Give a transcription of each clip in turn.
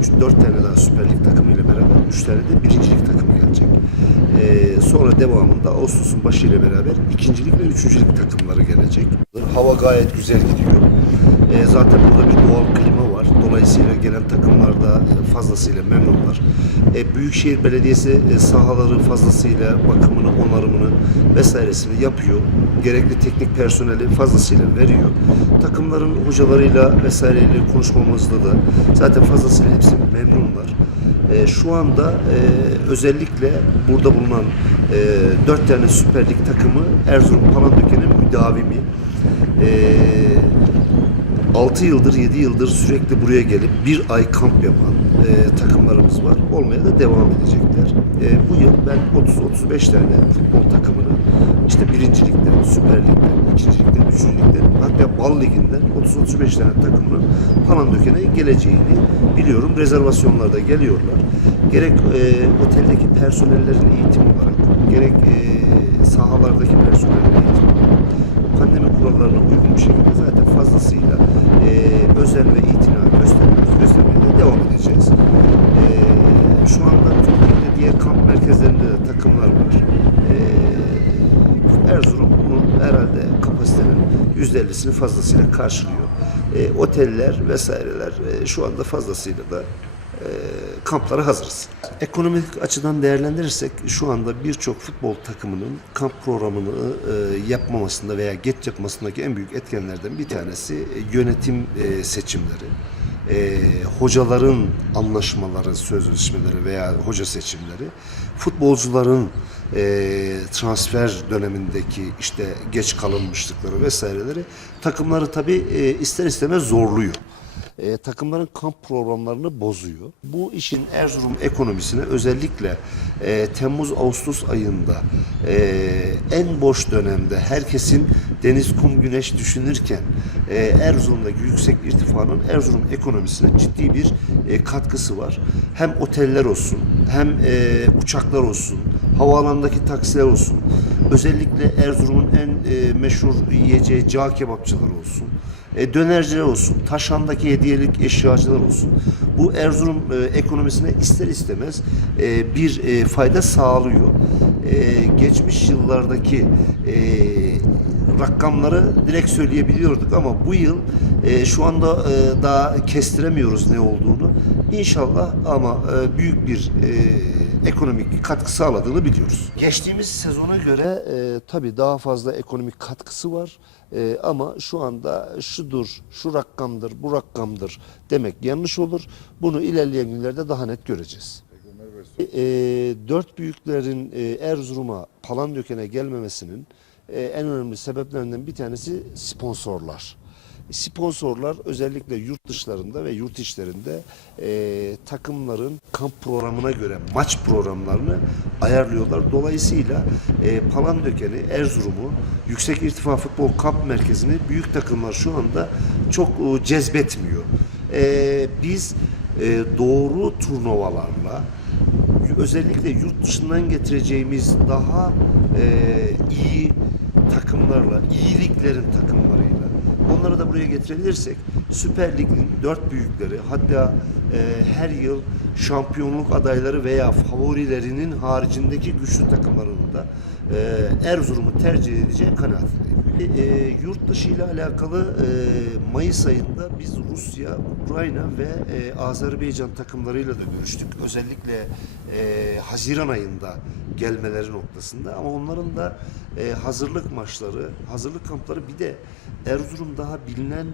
3 4 tane daha Süper Lig takımıyla beraber 3 tane de birincilik takımı gelecek. Ee, sonra devamında Ağustos'un başı ile beraber ikincilik ve üçüncülük takımları gelecek. Hava gayet güzel gidiyor. Ee, zaten burada bir doğal klima. Dolayısıyla gelen takımlar da fazlasıyla memnunlar. Ee, Büyükşehir Belediyesi e, sahaları fazlasıyla bakımını, onarımını vesairesini yapıyor. Gerekli teknik personeli fazlasıyla veriyor. Takımların hocalarıyla vesaireyle konuşmamızda da zaten fazlasıyla hepsi memnunlar. Ee, şu anda e, özellikle burada bulunan e, dört tane Süper Lig takımı Erzurum Palandöken'in müdavimi. Ee, 6 yıldır 7 yıldır sürekli buraya gelip bir ay kamp yapan e, takımlarımız var. Olmaya da devam edecekler. E, bu yıl ben 30-35 tane futbol takımını işte birincilikten, süper ligden, ikincilikten, üçüncülükten hatta bal liginden 30-35 tane takımının Palandöken'e geleceğini biliyorum. Rezervasyonlarda geliyorlar. Gerek e, oteldeki personellerin eğitim olarak, gerek e, sahalardaki personelin eğitim olarak pandemi kurallarına uygun bir şekilde zaten fazlasıyla e, özen ve itina gösteriyoruz. Göstermeye de devam edeceğiz. E, şu anda Türkiye'de diğer kamp merkezlerinde de takımlar var. E, Erzurum bunun herhalde kapasitenin %50'sini fazlasıyla karşılıyor. E, oteller vesaireler e, şu anda fazlasıyla da kamplara hazırız. Ekonomik açıdan değerlendirirsek şu anda birçok futbol takımının kamp programını e, yapmamasında veya geç yapmasındaki en büyük etkenlerden bir tanesi e, yönetim e, seçimleri. E, hocaların anlaşmaları, sözleşmeleri veya hoca seçimleri, futbolcuların e, transfer dönemindeki işte geç kalınmışlıkları vesaireleri takımları tabii e, ister istemez zorluyor e, takımların kamp programlarını bozuyor. Bu işin Erzurum ekonomisine özellikle e, Temmuz-Ağustos ayında e, en boş dönemde herkesin deniz, kum, güneş düşünürken e, Erzurum'daki yüksek irtifanın Erzurum ekonomisine ciddi bir e, katkısı var. Hem oteller olsun, hem e, uçaklar olsun, havaalanındaki taksiler olsun. Özellikle Erzurum'un en e, meşhur yiyeceği cağ kebapçıları olsun e, dönerciler olsun, Taşan'daki hediyelik eşyacılar olsun. Bu Erzurum e, ekonomisine ister istemez e, bir fayda sağlıyor. Geçmiş yıllardaki rakamları direkt söyleyebiliyorduk ama bu yıl şu anda daha kestiremiyoruz ne olduğunu. İnşallah ama büyük bir ekonomik katkı sağladığını biliyoruz. Geçtiğimiz sezona göre e, tabii daha fazla ekonomik katkısı var. E, ama şu anda şudur, şu rakamdır, bu rakamdır demek yanlış olur. Bunu ilerleyen günlerde daha net göreceğiz. E, dört büyüklerin e, Erzurum'a, Palandöken'e gelmemesinin e, en önemli sebeplerinden bir tanesi sponsorlar. Sponsorlar özellikle yurt dışlarında ve yurt içlerinde e, takımların kamp programına göre maç programlarını ayarlıyorlar. Dolayısıyla e, Palandöken'i, Erzurum'u, Yüksek İrtifa Futbol Kamp Merkezi'ni büyük takımlar şu anda çok e, cezbetmiyor. E, biz e, doğru turnuvalarla özellikle yurt dışından getireceğimiz daha e, iyi takımlarla, iyi liglerin takımlarıyla onları da buraya getirebilirsek Süper Lig'in dört büyükleri hatta her yıl şampiyonluk adayları veya favorilerinin haricindeki güçlü takımlarını da e, Erzurum'u tercih edeceği kanaatindeyim. E, yurt dışı ile alakalı e, Mayıs ayında biz Rusya, Ukrayna ve e, Azerbaycan takımlarıyla da görüştük. Özellikle e, Haziran ayında gelmeleri noktasında ama onların da e, hazırlık maçları, hazırlık kampları bir de Erzurum daha bilinen,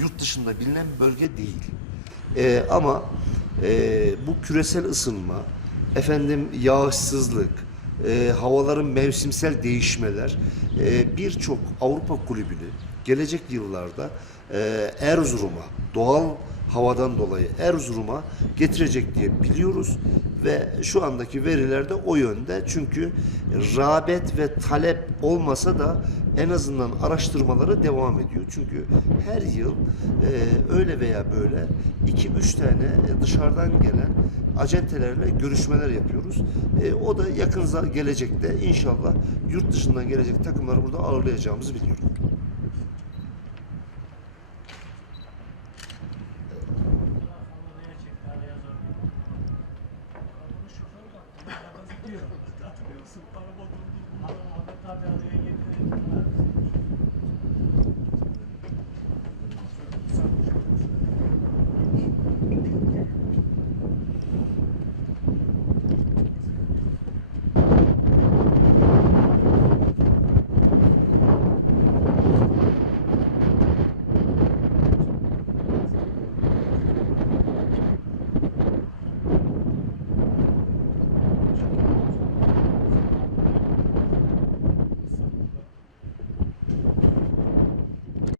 yurt dışında bilinen bölge değil. E, ama e, bu küresel ısınma, efendim yağışsızlık, e, havaların mevsimsel değişmeler e, birçok Avrupa kulübünü gelecek yıllarda e, Erzurum'a doğal havadan dolayı Erzurum'a getirecek diye biliyoruz ve şu andaki veriler de o yönde. Çünkü rağbet ve talep olmasa da en azından araştırmaları devam ediyor. Çünkü her yıl e, öyle veya böyle 2-3 tane dışarıdan gelen acentelerle görüşmeler yapıyoruz. E, o da yakın gelecekte inşallah yurt dışından gelecek takımları burada ağırlayacağımızı biliyorum.